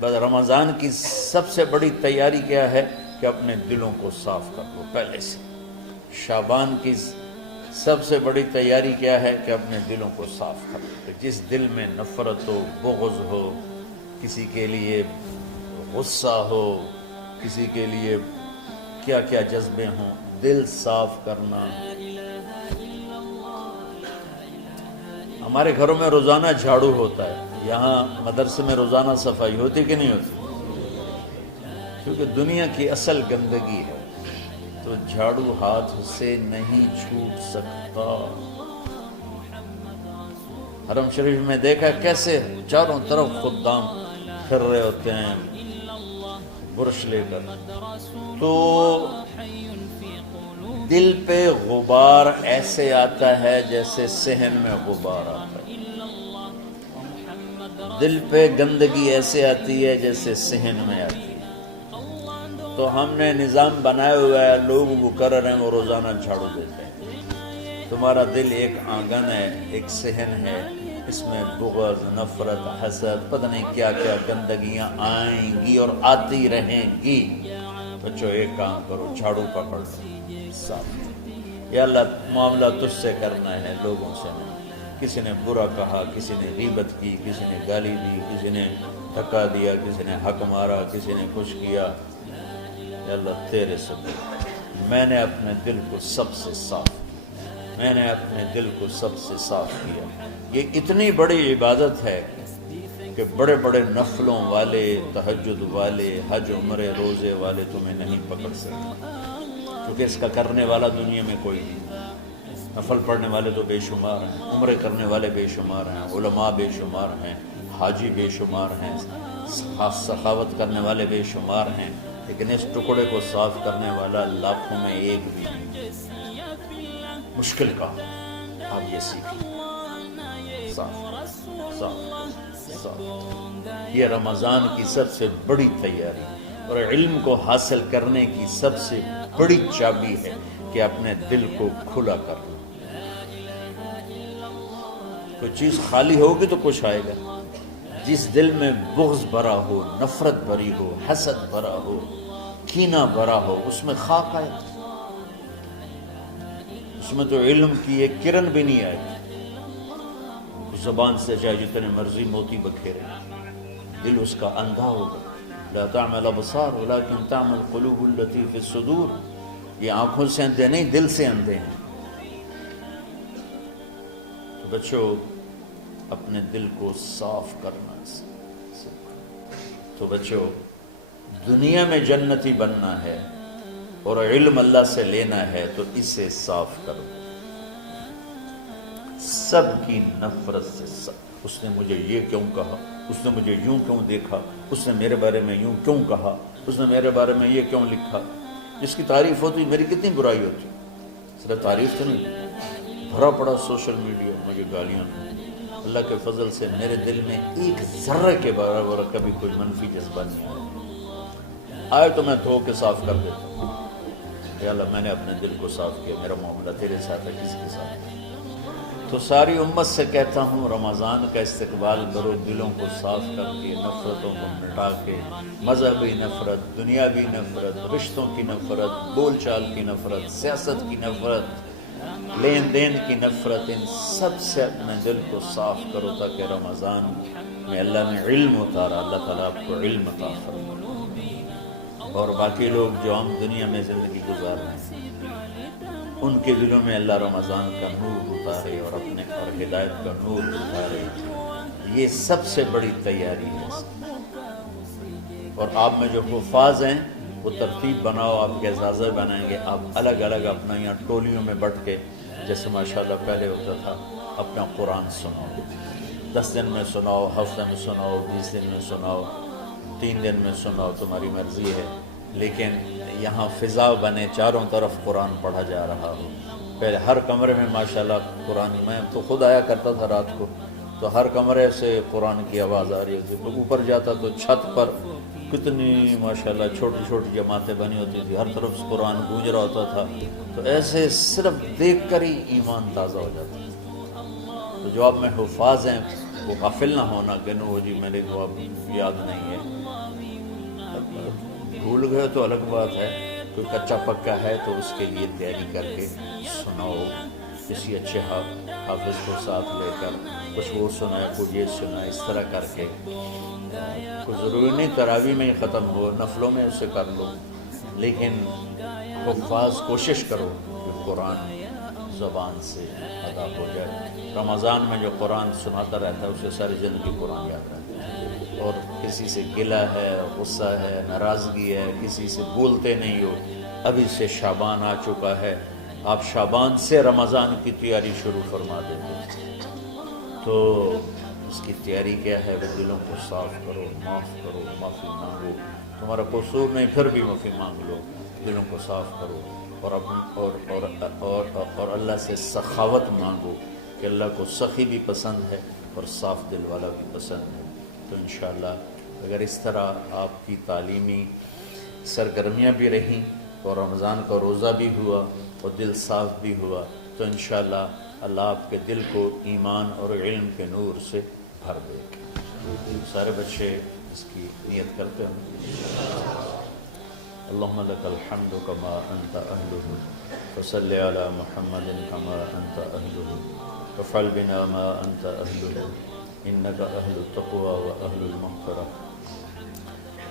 بس رمضان کی سب سے بڑی تیاری کیا ہے کہ اپنے دلوں کو صاف کر لو پہلے سے۔ شعبان کی سب سے بڑی تیاری کیا ہے کہ اپنے دلوں کو صاف کر لو۔ جس دل میں نفرت ہو، بغض ہو، کسی کے لیے غصہ ہو، کسی کے لیے کیا کیا جذبے ہوں، دل صاف کرنا۔ ہمارے گھروں میں روزانہ جھاڑو ہوتا ہے، یہاں مدرسے میں روزانہ صفائی ہوتی کہ نہیں ہوتی؟ کیونکہ دنیا کی اصل گندگی ہے تو جھاڑو ہاتھ سے نہیں چھوٹ سکتا۔ حرم شریف میں دیکھا کیسے چاروں طرف خدام پھر رہے ہوتے ہیں برش لے کر، تو دل پہ غبار ایسے آتا ہے جیسے صحن میں غبار آتا ہے، دل پہ گندگی ایسے آتی ہے جیسے صحن میں آتی ہے۔ تو ہم نے نظام بنایا ہوا ہے، لوگ وہ کر رہے ہیں، وہ روزانہ جھاڑو دیتے ہیں۔ تمہارا دل ایک آنگن ہے، ایک صحن ہے، اس میں بغض، نفرت، حسد، پتہ نہیں کیا کیا گندگیاں آئیں گی اور آتی رہیں گی۔ بچوں ایک کام کرو، جھاڑو پکڑ لو صاف۔ یا اللہ معاملہ تجھ سے کرنا ہے، لوگوں سے نہیں۔ کسی نے برا کہا، کسی نے غیبت کی، کسی نے گالی دی، کسی نے دھکا دیا، کسی نے حق مارا، کسی نے کچھ کیا، یا اللہ تیرے سبب میں نے اپنے دل کو سب سے صاف کیا، میں نے اپنے دل کو سب سے صاف کیا۔ یہ اتنی بڑی عبادت ہے کہ بڑے بڑے نفلوں والے، تہجد والے، حج عمرے روزے والے تمہیں نہیں پکڑ سکتے، کیونکہ اس کا کرنے والا دنیا میں کوئی نہیں۔ نفل پڑھنے والے تو بے شمار ہیں، عمرے کرنے والے بے شمار ہیں، علماء بے شمار ہیں، حاجی بے شمار ہیں، سخاوت کرنے والے بے شمار ہیں، لیکن اس ٹکڑے کو صاف کرنے والا لاکھوں میں ایک بھی نہیں۔ مشکل کا آپ یہ سیکھیں، صاف صاف صاف۔ یہ رمضان کی سب سے بڑی تیاری اور علم کو حاصل کرنے کی سب سے بڑی چابی ہے کہ اپنے دل کو کھلا کر لو۔ کوئی چیز خالی ہوگی تو کچھ آئے گا۔ جس دل میں بغض بھرا ہو، نفرت بھری ہو، حسد بھرا ہو، کینہ بھرا ہو، اس میں خاک آئے، اس میں تو علم کی ایک کرن بھی نہیں آئے۔ زبان سے چاہے جتنے مرضی موتی بکھیرے، دل اس کا اندھا ہوگا۔ لا تعمل ابصار ولكن تعمل القلوب التي في الصدور۔ یہ آنکھوں سے اندھے نہیں، دل سے اندھے ہیں۔ تو بچوں اپنے دل کو صاف کرنا۔ تو بچوں دنیا میں جنتی بننا ہے اور علم اللہ سے لینا ہے تو اسے صاف کرو۔ سب کی نفرت سے سب، اس نے مجھے یہ کیوں کہا، اس نے مجھے یوں کیوں دیکھا، اس نے میرے بارے میں یوں کیوں کہا، اس نے میرے بارے میں یہ کیوں لکھا۔ جس کی تعریف ہوتی میری کتنی برائی ہوتی، صرف تعریف تو نہیں، بھرا پڑا سوشل میڈیا مجھے گالیاں۔ اللہ کے فضل سے میرے دل میں ایک ذرے کے برابر کبھی کوئی منفی جذبہ نہیں آیا، آئے تو میں دھو کے صاف کر دیتا ہوں۔ یا اللہ میں نے اپنے دل کو صاف کیا، میرا معاملہ تیرے ساتھ ہے، کسی کے ساتھ ہے۔ تو ساری امت سے کہتا ہوں رمضان کا استقبال کرو، دلوں کو صاف کر کے، نفرتوں کو مٹا کے، مذہبی نفرت، دنیاوی نفرت، رشتوں کی نفرت، بول چال کی نفرت، سیاست کی نفرت، لین دین کی نفرت، ان سب سے اپنے دل کو صاف کرو تاکہ رمضان میں اللہ نے علم اتارا، اللہ تعالیٰ آپ کو علم عطا فرمائے، اور باقی لوگ جو ہم دنیا میں زندگی گزار رہے ہیں ان کے دلوں میں اللہ رمضان کا نور اتارے اور اپنے اور ہدایت کا نور اتارے۔ یہ سب سے بڑی تیاری ہے۔ اور آپ میں جو حفاظ ہیں وہ ترتیب بناؤ، آپ کے اعزازہ بنائیں گے، آپ الگ الگ اپنا یہاں ٹولیوں میں بٹ کے، جیسے ماشاءاللہ پہلے ہوتا تھا، اپنا قرآن سناؤ، 10 دن میں سناؤ، ہفتہ میں سناؤ، 20 دن میں سناؤ، 3 دن میں سناؤ، تمہاری مرضی ہے، لیکن یہاں فضا بنے، چاروں طرف قرآن پڑھا جا رہا ہو۔ پہلے ہر کمرے میں ماشاءاللہ قرآن، میں تو خود آیا کرتا تھا رات کو، تو ہر کمرے سے قرآن کی آواز آ رہی ہوتی، اوپر جاتا تو چھت پر کتنی ماشاءاللہ چھوٹی چھوٹی جماعتیں بنی ہوتی تھی، ہر طرف قرآن گونج رہا ہوتا تھا، تو ایسے صرف دیکھ کر ہی ایمان تازہ ہو جاتا ہے۔ تو جو آپ میں حفاظ ہیں وہ غافل نہ ہونا کہ نو جی میرے کو اب یاد نہیں ہے، بھول گئے تو الگ بات ہے، کوئی کچا پکا ہے تو اس کے لیے تیاری کر کے سناؤ، کسی اچھے حافظ کو ساتھ لے کر کچھ وہ سنائے، کچھ یہ سنائے، اس طرح کر کے کوئی ضروری نہیں تراویح میں ہی ختم ہو، نفلوں میں اسے کر لو، لیکن حفاظ کوشش کرو کہ قرآن زبان سے ادا ہو جائے۔ رمضان میں جو قرآن سناتا رہتا ہے اسے ساری زندگی قرآن یاد رہتا ہے، اور کسی سے گلہ ہے، غصہ ہے، ناراضگی ہے، کسی سے بولتے نہیں ہو، ابھی سے شعبان آ چکا ہے، آپ شعبان سے رمضان کی تیاری شروع فرما دیتے، تو اس کی تیاری کیا ہے؟ وہ دلوں کو صاف کرو، معاف کرو، معافی مانگو، تمہارا قصور نہیں پھر بھی معافی مانگ لو، دلوں کو صاف کرو، اور اللہ سے سخاوت مانگو کہ اللہ کو سخی بھی پسند ہے اور صاف دل والا بھی پسند ہے۔ تو انشاءاللہ اگر اس طرح آپ کی تعلیمی سرگرمیاں بھی رہیں اور رمضان کا روزہ بھی ہوا اور دل صاف بھی ہوا، تو انشاءاللہ اللہ آپ کے دل کو ایمان اور علم کے نور سے بھر دے گا۔ سارے بچے اس کی نیت کرتے ہیں۔ اللہم لک الحمد کما انت اہلہ فصل علی محمد کما انت اہلہ وفعل بنا ما انت اہلہ انک اہل التقوی و اہل المغفرہ۔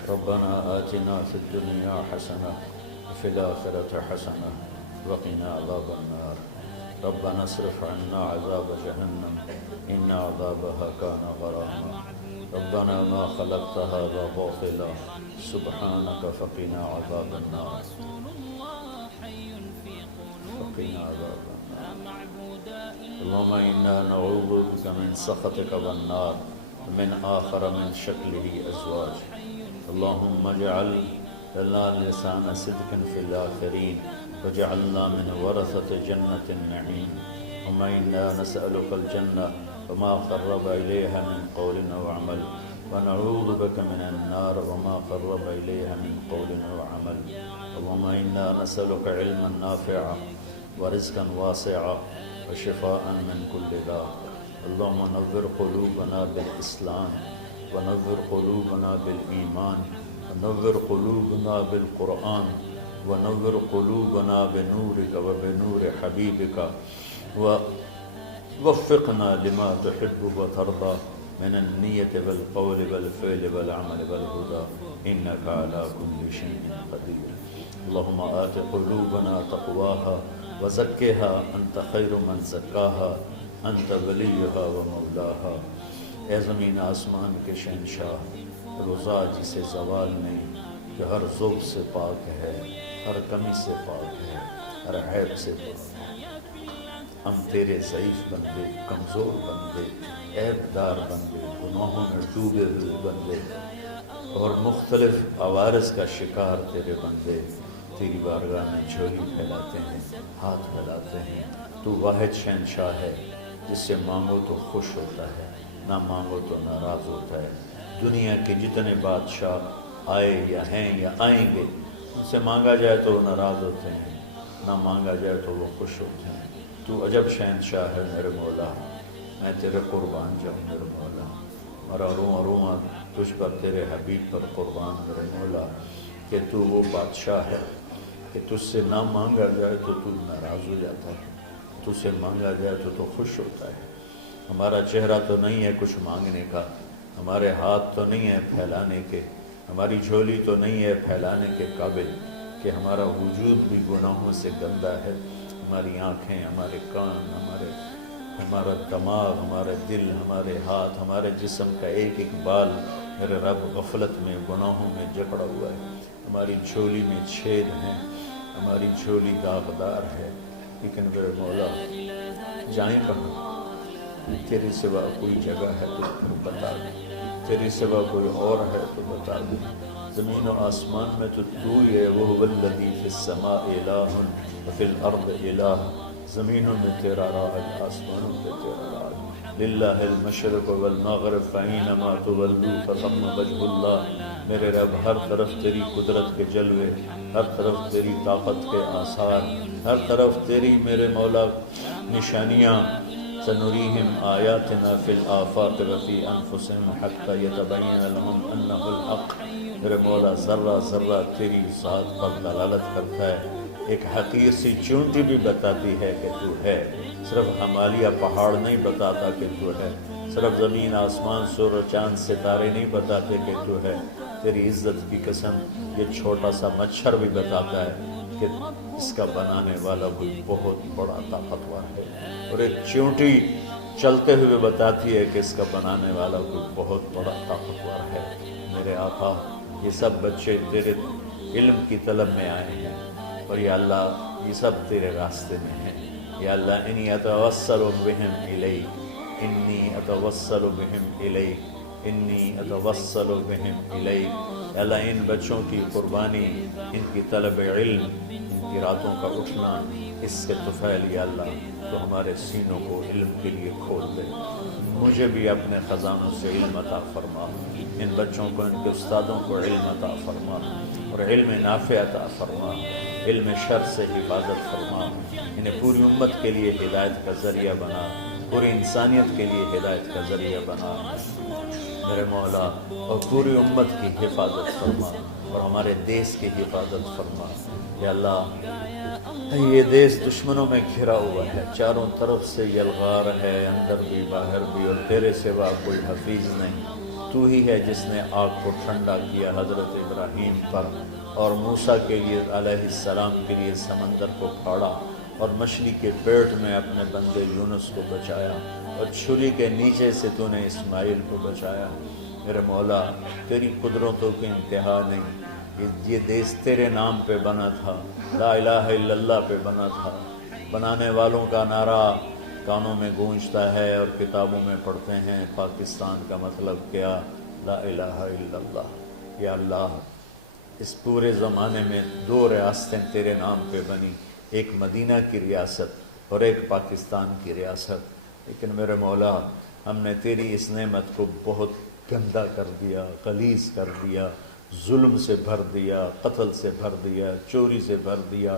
ربنا آتنا فی الدنیا حسنہ وفی الآخرۃ حسنہ وقنا عذاب النار۔ ربنا اصرف عنا عذاب جہنم ان عذابها كان غراما۔ ربنا ما خلقت هذا باطلا سبحانك فقنا عذاب النار، فقنا عذاب النار۔ اللهم إنا نعوذ بك من سخطك والنار ومن آخر من شكله أزواج۔ اللهم اجعل لنا لسان صدق في الآخرين وجعلنا من ورثة جنة النعيم۔ اللهم إنا نسألك الجنة وما قرب إليها من قول أو عمل، ونعوذ بك من النار وما قرب إليها من قول أو عمل۔ اللهم إنا نسألك علما نافعا ورزقا واسعا وشفاء من كل داء۔ اللهم نور قلوبنا بالإسلام ونور قلوبنا بالإيمان ونور قلوبنا بالقرآن ونور قلوبنا بنورك وبنور حبيبك ووفقنا لما تحب وترضى من النية والقول والفعل والعمل والهدى إنك على كل شيء قدير۔ اللهم آت قلوبنا تقواها وزكها أنت خير من زكاها أنت وليها ومولاها۔ اے زمین آسمان کے شہنشاہ، روزہ جسے زوال نہیں، جو ہر ذوق سے پاک ہے، ہر کمی سے پاک ہے، ہر عیب سے پاک ہے، ہم تیرے ضعیف بندے، کمزور بندے، عیب دار بندے، گناہوں میں ڈوبے ہوئے بندے اور مختلف عوارض کا شکار تیرے بندے تیری بارگاہ میں جھولی پھیلاتے ہیں، ہاتھ پھیلاتے ہیں۔ تو واحد شہنشاہ ہے جس سے مانگو تو خوش ہوتا ہے، نہ مانگو تو ناراض ہوتا ہے۔ دنیا کے جتنے بادشاہ آئے یا ہیں یا آئیں گے، ان سے مانگا جائے تو وہ ناراض ہوتے ہیں، نہ مانگا جائے تو وہ خوش ہوتے ہیں۔ تو عجب شہنشاہ ہے میرے مولا، میں تیرے قربان جاؤں میرے مولا، اور روواں تجھ پر تیرے حبیب پر قربان میرے مولا، کہ تو وہ بادشاہ ہے کہ تجھ سے نہ مانگا جائے تو تو ناراض ہو جاتا ہے، تجھ سے مانگا جائے تو خوش ہوتا ہے۔ ہمارا چہرہ تو نہیں ہے کچھ مانگنے کا، ہمارے ہاتھ تو نہیں ہے پھیلانے کے، ہماری جھولی تو نہیں ہے پھیلانے کے قابل، کہ ہمارا وجود بھی گناہوں سے گندا ہے، ہماری آنکھیں، ہمارے کان، ہمارا دماغ، ہمارے دل، ہمارے ہاتھ، ہمارے جسم کا ایک ایک بال میرے رب غفلت میں، گناہوں میں جکڑا ہوا ہے، ہماری جھولی میں چھید ہیں، ہماری جھولی داغدار ہے، لیکن میرے مولا جائیں کہاں؟ تیرے سوا کوئی جگہ ہے تو پھر بتا دے، تیرے سوا کوئی اور ہے تو بتا دے۔ زمین و آسمان میں تو تو ہی ہے، وَهُوَ الَّذِي فِي السَّمَاءِ إِلَٰهٌ وَفِي الْأَرْضِ إِلَٰهٌ، زمینوں میں تیرا راج، آسمانوں پہ تیرا راج۔ لِلَّهِ الْمَشْرِقُ وَالْمَغْرِبُ فَأَيْنَمَا تُوَلُّوا فَثَمَّ وَجْهُ اللَّهِ۔ میرے رب ہر طرف تیری قدرت کے جلوے، ہر طرف تیری طاقت کے آثار، ہر طرف تیری میرے مولا نشانیاں، سنریہم آیاتنا فی الآفاق وفی انفسہم حتی یتبین لہم انہ الحق۔ میرے مولا ذرہ ذرہ تیری ذات پر دلالت کرتا ہے، ایک حقیر سی چونٹی بھی بتاتی ہے کہ تو ہے، صرف ہمالیہ پہاڑ نہیں بتاتا کہ تو ہے، صرف زمین آسمان سور و چاند ستارے نہیں بتاتے کہ تو ہے، تیری عزت کی قسم یہ چھوٹا سا مچھر بھی بتاتا ہے کہ اس کا بنانے والا کوئی بہت بڑا طاقتور ہے، اور ایک چونٹی چلتے ہوئے بتاتی ہے کہ اس کا بنانے والا کوئی بہت بڑا طاقتور ہے۔ میرے آقا یہ سب بچے تیرے علم کی طلب میں آئے ہیں، اور یا اللہ یہ سب تیرے راستے میں ہیں۔ یا اللہ انی اتوسل بہم الیک، انی اتوسل بہم الیک، انی اتوسل بہم الیک۔ یا اللہ ان بچوں کی قربانی، ان کی طلب علم، ان کی راتوں کا اٹھنا، اس سے طفیل یا اللہ تو ہمارے سینوں کو علم کے لیے کھول دے۔ مجھے بھی اپنے خزانوں سے علم عطا فرما، ان بچوں کو، ان کے استادوں کو علم عطا فرما، اور علم نافع عطا فرما، علم شر سے حفاظت فرما، انہیں پوری امت کے لیے ہدایت کا ذریعہ بنا، پوری انسانیت کے لیے ہدایت کا ذریعہ بنا میرے مولا، اور پوری امت کی حفاظت فرما، اور ہمارے دیس کی حفاظت فرما۔ یا اللہ یہ دیس دشمنوں میں گھرا ہوا ہے، چاروں طرف سے یلغار ہے، اندر بھی باہر بھی، اور تیرے سوا کوئی حفیظ نہیں۔ تو ہی ہے جس نے آگ کو ٹھنڈا کیا حضرت ابراہیم پر، اور موسیٰ کے لیے علیہ السلام کے لیے سمندر کو پھاڑا، اور مچھلی کے پیٹ میں اپنے بندے یونس کو بچایا، اور چھری کے نیچے سے تو نے اسماعیل کو بچایا۔ میرے مولا تیری قدرتوں کی انتہا نہیں، یہ دیس تیرے نام پہ بنا تھا، لا الہ الا اللہ پہ بنا تھا۔ بنانے والوں کا نعرہ کانوں میں گونجتا ہے اور کتابوں میں پڑھتے ہیں، پاکستان کا مطلب کیا؟ لا الہ الا اللہ۔ یا اللہ اس پورے زمانے میں 2 ریاستیں تیرے نام پہ بنی، ایک مدینہ کی ریاست اور ایک پاکستان کی ریاست، لیکن میرے مولا ہم نے تیری اس نعمت کو بہت گندا کر دیا، غلیظ کر دیا، ظلم سے بھر دیا، قتل سے بھر دیا، چوری سے بھر دیا،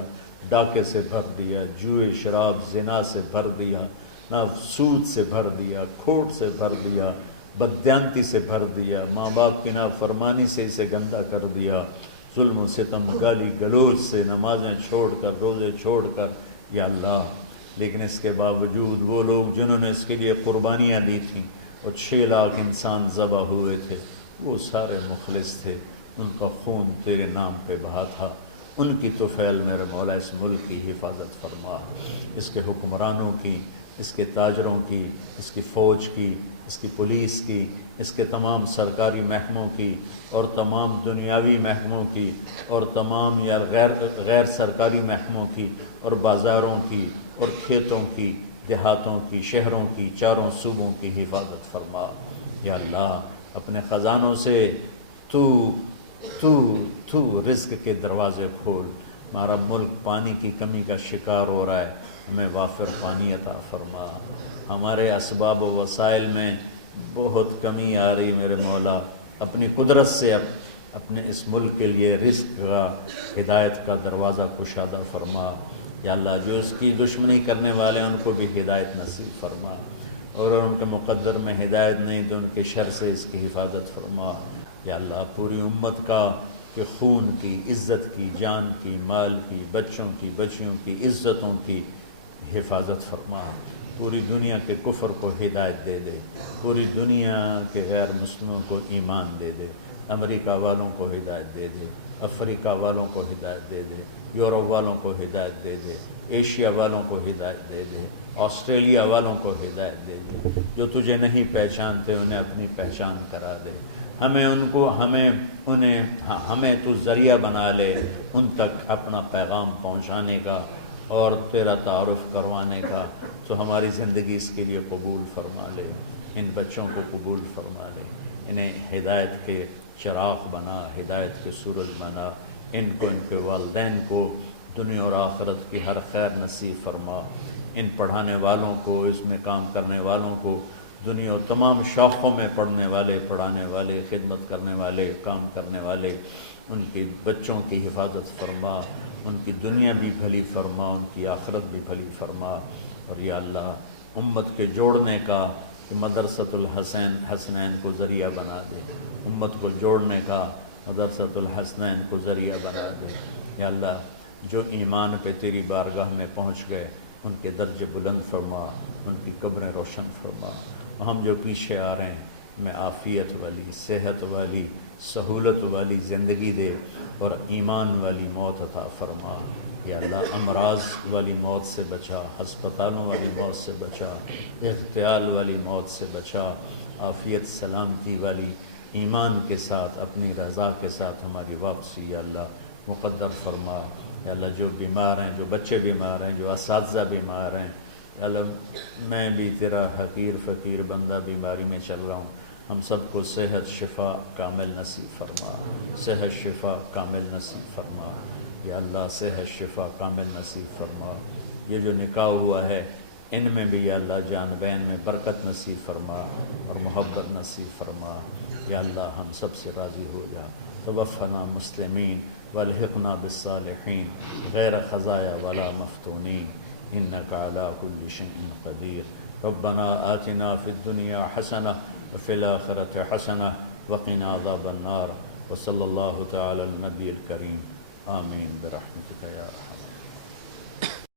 ڈاکے سے بھر دیا، جوئے شراب زنا سے بھر دیا، نہ سود سے بھر دیا، کھوٹ سے بھر دیا، بددیانتی سے بھر دیا، ماں باپ کی نافرمانی سے اسے گندا کر دیا، ظلم و ستم، گالی گلوچ سے، نمازیں چھوڑ کر، روزے چھوڑ کر، یا اللہ۔ لیکن اس کے باوجود وہ لوگ جنہوں نے اس کے لیے قربانیاں دی تھیں، اور 6 لاکھ انسان ذبح ہوئے تھے، وہ سارے مخلص تھے، ان کا خون تیرے نام پہ بہا تھا۔ ان کی طفیل میرے مولا اس ملک کی حفاظت فرما، اس کے حکمرانوں کی، اس کے تاجروں کی، اس کی فوج کی، اس کی پولیس کی، اس کے تمام سرکاری محکموں کی، اور تمام دنیاوی محکموں کی، اور تمام یا غیر سرکاری محکموں کی، اور بازاروں کی، اور کھیتوں کی، دیہاتوں کی، شہروں کی، چاروں صوبوں کی حفاظت فرما۔ یا اللہ اپنے خزانوں سے تو رزق کے دروازے کھول۔ ہمارا ملک پانی کی کمی کا شکار ہو رہا ہے، ہمیں وافر پانی عطا فرما۔ ہمارے اسباب و وسائل میں بہت کمی آ رہی میرے مولا، اپنی قدرت سے اپنے اس ملک کے لیے رزق کا، ہدایت کا دروازہ کشادہ فرما۔ یا اللہ جو اس کی دشمنی کرنے والے ہیں ان کو بھی ہدایت نصیب فرما، اور ان کے مقدر میں ہدایت نہیں تو ان کے شر سے اس کی حفاظت فرما۔ یا اللہ پوری امت کا کہ خون کی، عزت کی، جان کی، مال کی، بچوں کی، بچیوں کی، عزتوں کی حفاظت فرما۔ پوری دنیا کے کفر کو ہدایت دے دے، پوری دنیا کے غیر مسلموں کو ایمان دے دے، امریکہ والوں کو ہدایت دے دے، افریقہ والوں کو ہدایت دے دے، یورپ والوں کو ہدایت دے دے، ایشیا والوں کو ہدایت دے دے، آسٹریلیا والوں کو ہدایت دے دے، جو تجھے نہیں پہچانتے انہیں اپنی پہچان کرا دے۔ ہمیں تو ذریعہ بنا لے ان تک اپنا پیغام پہنچانے کا اور تیرا تعارف کروانے کا، تو ہماری زندگی اس کے لیے قبول فرما لے، ان بچوں کو قبول فرما لے، انہیں ہدایت کے چراغ بنا، ہدایت کے سورج بنا، ان کو، ان کے والدین کو دنیا اور آخرت کی ہر خیر نصیب فرما، ان پڑھانے والوں کو، اس میں کام کرنے والوں کو، دنیا اور تمام شاخوں میں پڑھنے والے، پڑھانے والے، خدمت کرنے والے، کام کرنے والے، ان کے بچوں کی حفاظت فرما، ان کی دنیا بھی بھلی فرما، ان کی آخرت بھی بھلی فرما، اور یا اللہ امت کے جوڑنے کا کہ مدرسۃ حسنین کو ذریعہ بنا دے، امت کو جوڑنے کا مدرسۃ الحسنین کو ذریعہ بنا دے۔ یا اللہ جو ایمان پہ تیری بارگاہ میں پہنچ گئے ان کے درجے بلند فرما، ان کی قبریں روشن فرما۔ ہم جو پیچھے آ رہے ہیں میں عافیت والی، صحت والی، سہولت والی زندگی دے اور ایمان والی موت عطا فرما۔ یا اللہ امراض والی موت سے بچا، ہسپتالوں والی موت سے بچا، اغتیال والی موت سے بچا، عافیت سلامتی والی ایمان کے ساتھ اپنی رضا کے ساتھ ہماری واپسی یا اللہ مقدر فرما۔ یا اللہ جو بیمار ہیں، جو بچے بیمار ہیں، جو اساتذہ بیمار ہیں، یا اللہ میں بھی تیرا حقیر فقیر بندہ بیماری میں چل رہا ہوں، ہم سب کو صحت شفا کامل نصیب فرما، صحت شفا کامل نصیب فرما۔ یا اللہ صحت شفا کامل نصیب فرما۔ یہ جو نکاح ہوا ہے ان میں بھی یا اللہ جان بین میں برکت نصیب فرما اور محبت نصیب فرما۔ یا اللہ ہم سب سے راضی ہو جا۔ توفنا مسلمین والحقنا بالصالحین غیر خزایا ولا مفتونین انک علی کل شیء قدیر۔ ربنا آتنا فی الدنیا حسنہ وفی الآخرۃ حسنہ وقنا عذاب النار۔ وصلی اللہ تعالی علی النبی الکریم آمین برحمتک یا ارحم۔